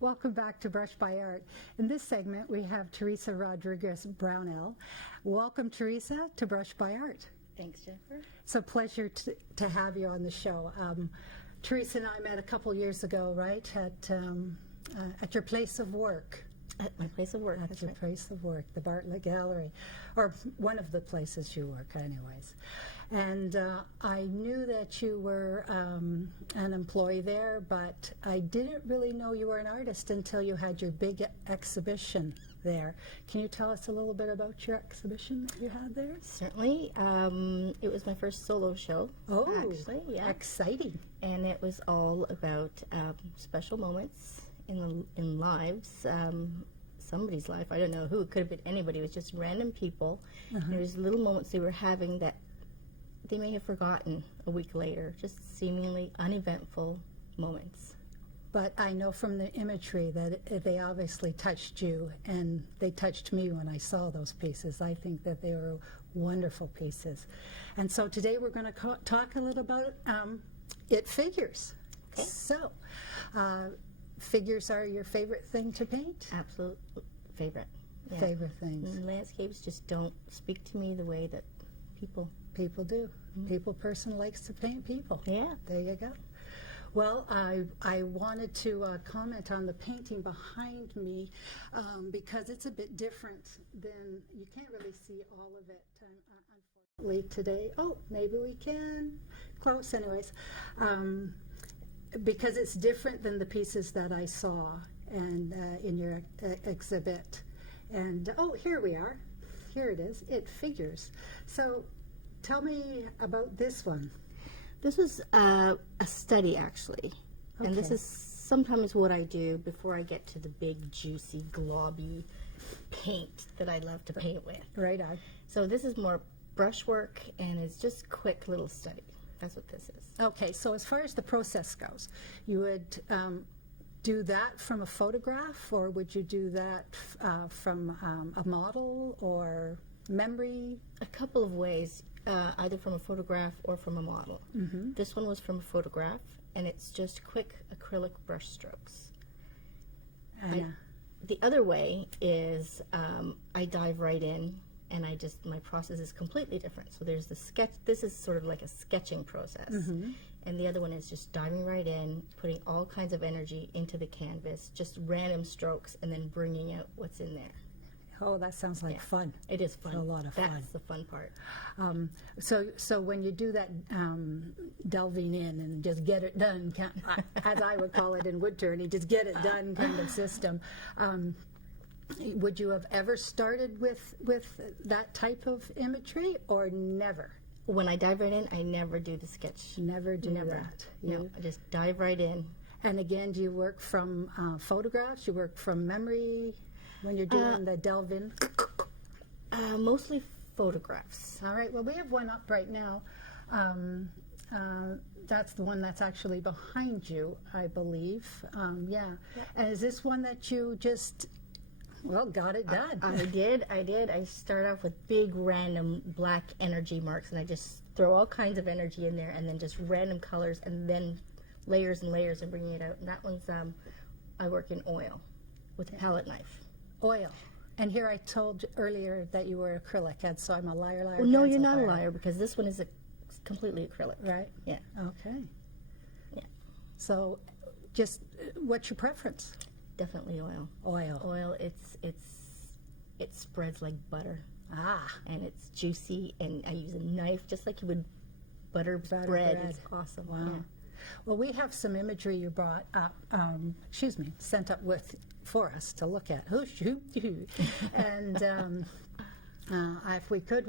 Welcome back to Brush by Art. In this segment, we have Teresa Rodrigues, Brownell. Welcome, Teresa, to Brush by Art. Thanks, Jennifer. It's a pleasure to have you on the show. Teresa and I met a couple years ago, right, at your place of work. At my place of work. At your place of work, the Bartlett Gallery, or one of the places you work, anyways. And I knew that you were an employee there, but I didn't really know you were an artist until you had your big exhibition there. Can you tell us a little bit about your exhibition that you had there? Certainly. It was my first solo show. Oh, actually, yeah. Exciting. And it was all about special moments in lives. Somebody's life, I don't know who, it could have been anybody. It was just random people. There was little moments they were having that they may have forgotten a week later, just seemingly uneventful moments. But I know from the imagery that they obviously touched you, and they touched me when I saw those pieces. I think that they were wonderful pieces. And so today we're going to talk a little about it figures. Okay. So, figures are your favorite thing to paint? Absolute favorite. Yeah. Favorite things. Landscapes just don't speak to me the way that people do. Person likes to paint people. Yeah. There you go. Well, I wanted to comment on the painting behind me because it's a bit different than, you can't really see all of it unfortunately today. Oh, maybe we can. Close anyways. Because it's different than the pieces that I saw and in your exhibit. And oh, here we are. Here it is. It figures. So tell me about this one. This was a study, actually. Okay. And this is sometimes what I do before I get to the big, juicy, globby paint that I love to paint with. Right on. So this is more brushwork, and it's just quick little study. That's what this is. Okay, so as far as the process goes, you would do that from a photograph, or would you do that from a model or memory? A couple of ways, either from a photograph or from a model. This one was from a photograph, and it's just quick acrylic brush strokes. The other way is I dive right in, and my process is completely different. So there's the sketch, this is sort of like a sketching process. And the other one is just diving right in, putting all kinds of energy into the canvas, just random strokes, and then bringing out what's in there. Oh, that sounds like fun. It is fun. It's a lot of fun. That's the fun part. So when you do that delving in and just get it done, as I would call it in wood turning, just get it done kind of system, would you have ever started with that type of imagery, or never? When I dive right in, I never do the sketch. Never do that. No, I just dive right in. And again, do you work from photographs? You work from memory when you're doing the delve in? Mostly photographs. All right. Well, we have one up right now. That's the one that's actually behind you, I believe. Yeah. And is this one that you just... Well, got it done. I did. I start off with big random black energy marks, and I just throw all kinds of energy in there, and then just random colors, and then layers and layers, and bringing it out. And that one's I work in oil with a palette knife. Oil. And here I told you earlier that you were acrylic, and so I'm a liar. Well, no, you're not a liar, because this one is completely acrylic. Right. Yeah. Okay. Yeah. So, just what's your preference? Definitely oil. Oil. Oil. It spreads like butter. And it's juicy, and I use a knife just like you would butter bread. It's awesome. Wow. Yeah. Well, we have some imagery you brought up. Sent up for us to look at. And if we could,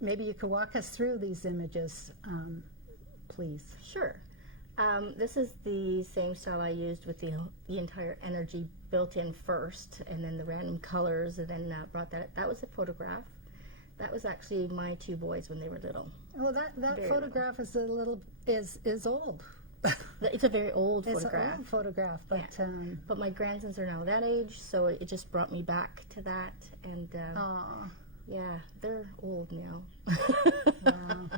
maybe you could walk us through these images, please. Sure. This is the same style I used with the entire energy built in first, and then the random colors, and then brought that. That was a photograph. That was actually my two boys when they were little. Oh, that photograph little. is old. It's a very old photograph. It's an old photograph, but yeah. But my grandsons are now that age, so it just brought me back to that, and yeah, they're old now. Wow.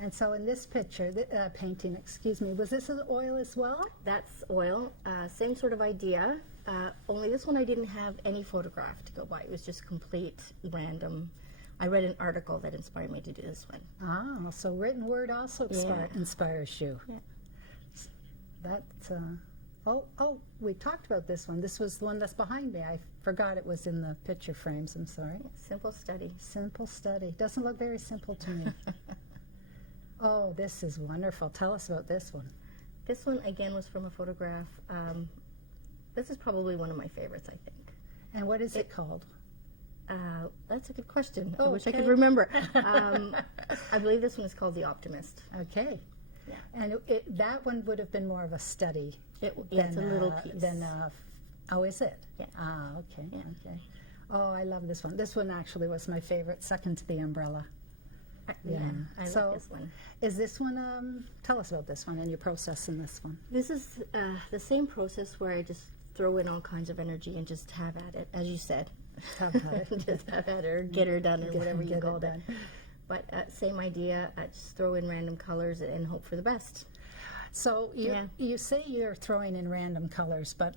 And so in this picture, painting, excuse me, was this an oil as well? That's oil. Same sort of idea. Only this one I didn't have any photograph to go by. It was just complete random. I read an article that inspired me to do this one. Ah, so written word also inspires you. Yeah. That's, we talked about this one. This was the one that's behind me. I forgot it was in the picture frames. I'm sorry. Simple study. Simple study. Doesn't look very simple to me. Oh, this is wonderful. Tell us about this one. This one, again, was from a photograph. This is probably one of my favorites, I think. And what is it called? That's a good question. Oh, I wish I okay. could remember. I believe this one is called The Optimist. Okay. Yeah. And that one would have been more of a study. It's a little piece. Oh, is it? Yeah. Ah, okay. Yeah. Okay. Oh, I love this one. This one actually was my favorite, second to the umbrella. Yeah, I like this one. Is this one, tell us about this one and your process in this one. This is the same process where I just throw in all kinds of energy and just have at it, as you said. Have at it. Just have at it, or get her done, or whatever you called it. But same idea, just throw in random colors and hope for the best. So you say you're throwing in random colors, but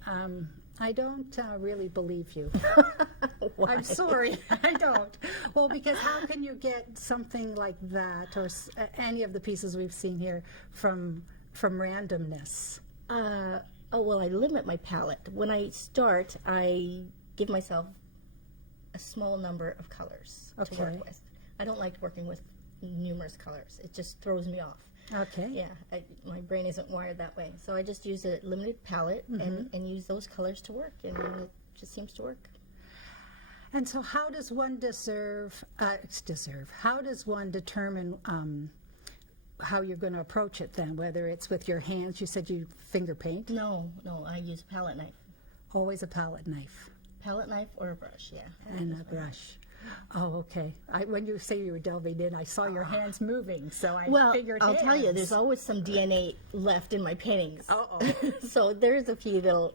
I don't really believe you. Why? I'm sorry, I don't. Well, because how can you get something like that, or any of the pieces we've seen here, from randomness? Well, I limit my palette. When I start, I give myself a small number of colors to work with. I don't like working with numerous colors. It just throws me off. Okay. Yeah, my brain isn't wired that way. So I just use a limited palette and use those colors to work, and it just seems to work. And so how does one how does one determine how you're going to approach it then, whether it's with your hands? You said you finger paint? No, I use a palette knife. Always a palette knife. Palette knife or a brush, yeah. And a brush. Oh, okay. When you say you were delving in, I saw your hands moving, so I figured I'll tell you, there's always some DNA left in my paintings. So there's a few little,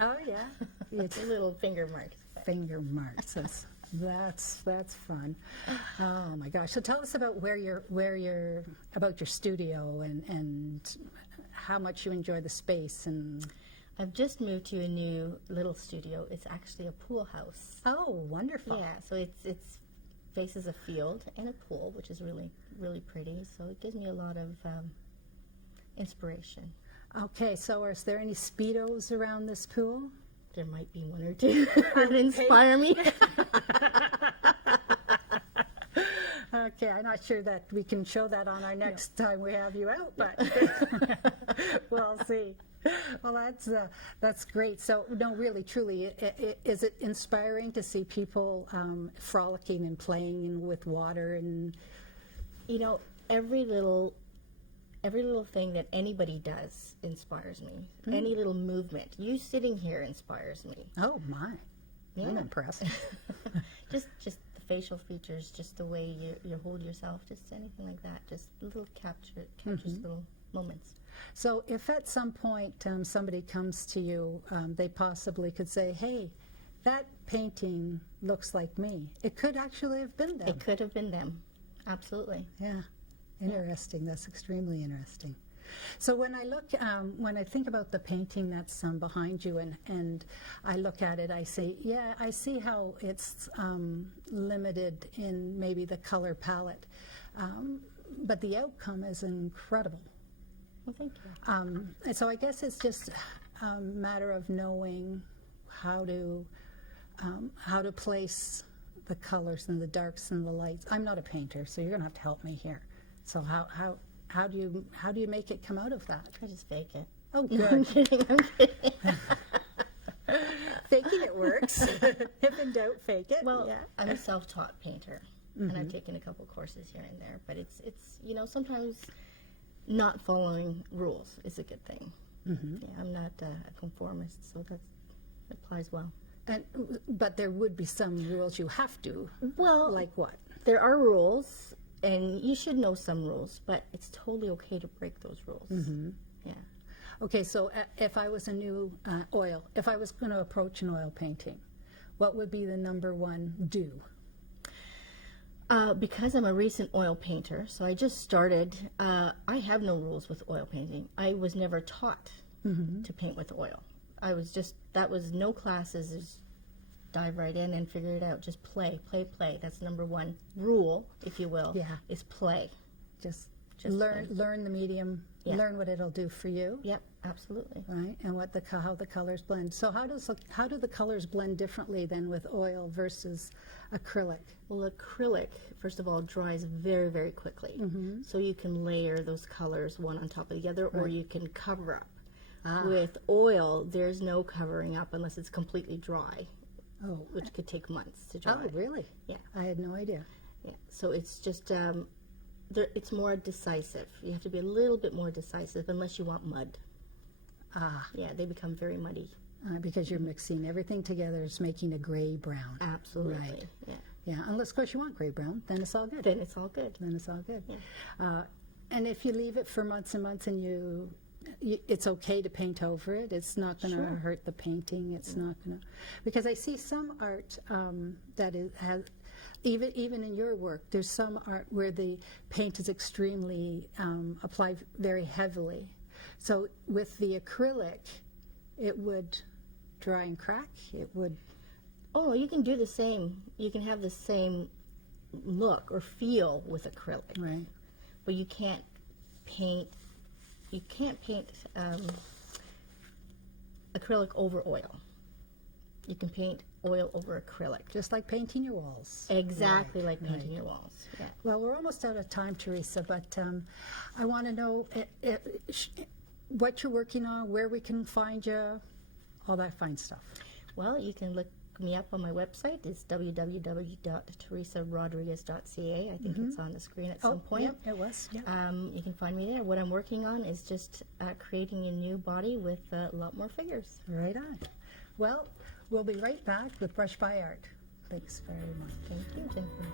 Oh, yeah. It's little finger marks. finger marks. That's fun. Oh my gosh! So tell us about about your studio and how much you enjoy the space. And I've just moved to a new little studio. It's actually a pool house. oh, wonderful! Yeah, so it's faces a field and a pool, which is really really pretty. So it gives me a lot of inspiration. Okay, so is there any Speedos around this pool? There might be one or two that inspire me. Okay, I'm not sure that we can show that on our next time we have you out, but we'll see. Well, that's great. So, no, really, truly, is it inspiring to see people frolicking and playing with water? And every little thing that anybody does inspires me. Any little movement. You sitting here inspires me. Oh my, Yeah. I'm impressed. Just the facial features, just the way you hold yourself, just anything like that. Just little captures little moments. So if at some point somebody comes to you, they possibly could say, hey, that painting looks like me. It could actually have been them. It could have been them. Absolutely. Yeah. Interesting. That's extremely interesting. So when I think about the painting that's behind you, and I look at it, I say, yeah, I see how it's limited in maybe the color palette, but the outcome is incredible. Well, thank you. And so I guess it's just a matter of knowing how to place the colors and the darks and the lights. I'm not a painter, so you're going to have to help me here. So how do you make it come out of that? I just fake it. Oh, No, I'm good. kidding. I'm kidding. Faking it works. If in doubt, fake it. Well, yeah. I'm a self-taught painter, and I've taken a couple courses here and there. But it's sometimes not following rules is a good thing. Yeah, I'm not a conformist, so that applies well. But there would be some rules you have to. Well, Like what? there are rules, and you should know some rules, but it's totally okay to break those rules. Yeah. Okay, so if I was a new if I was going to approach an oil painting, what would be the number one do? Because I'm a recent oil painter, so I just started. I have no rules with oil painting. I was never taught to paint with oil. That was no classes. Just dive right in and figure it out. Just play, play, play. That's number one rule, if you will. Yeah. Is play. Just play. learn the medium, Yeah. learn what it'll do for you. Yep, absolutely. Right, and how the colors blend. So how do the colors blend differently than with oil versus acrylic? Well, acrylic, first of all, dries very, very quickly. So you can layer those colors one on top of the other, or you can cover up. With oil, there's no covering up unless it's completely dry, which could take months to dry. Oh, really? Yeah. I had no idea. Yeah. So it's just, it's more decisive. You have to be a little bit more decisive unless you want mud. Yeah, they become very muddy. Because you're mixing everything together, it's making a gray-brown. Absolutely. Right. Yeah. Yeah, unless, of course, you want gray-brown, then it's all good. Then it's all good. Then it's all good. Yeah. And if you leave it for months and months and it's okay to paint over it. It's not going to hurt the painting. It's not going to, because I see some art that has, even in your work, there's some art where the paint is extremely applied very heavily. So with the acrylic, it would dry and crack. It would. Oh, you can do the same. You can have the same look or feel with acrylic. Right. But you can't paint. You can't paint acrylic over oil. You can paint oil over acrylic. Just like painting your walls. Exactly like painting your walls. Yeah. Well, we're almost out of time, Teresa, but I want to know what you're working on, where we can find you, all that fine stuff. Well, you can look me up on my website. It's www.teresarodrigues.ca. I think it's on the screen at some point. Yeah, it was. Yeah. You can find me there. What I'm working on is just creating a new body with a lot more figures. Right on. Well, we'll be right back with Brush by Art. Thanks very much. Thank you, Jennifer.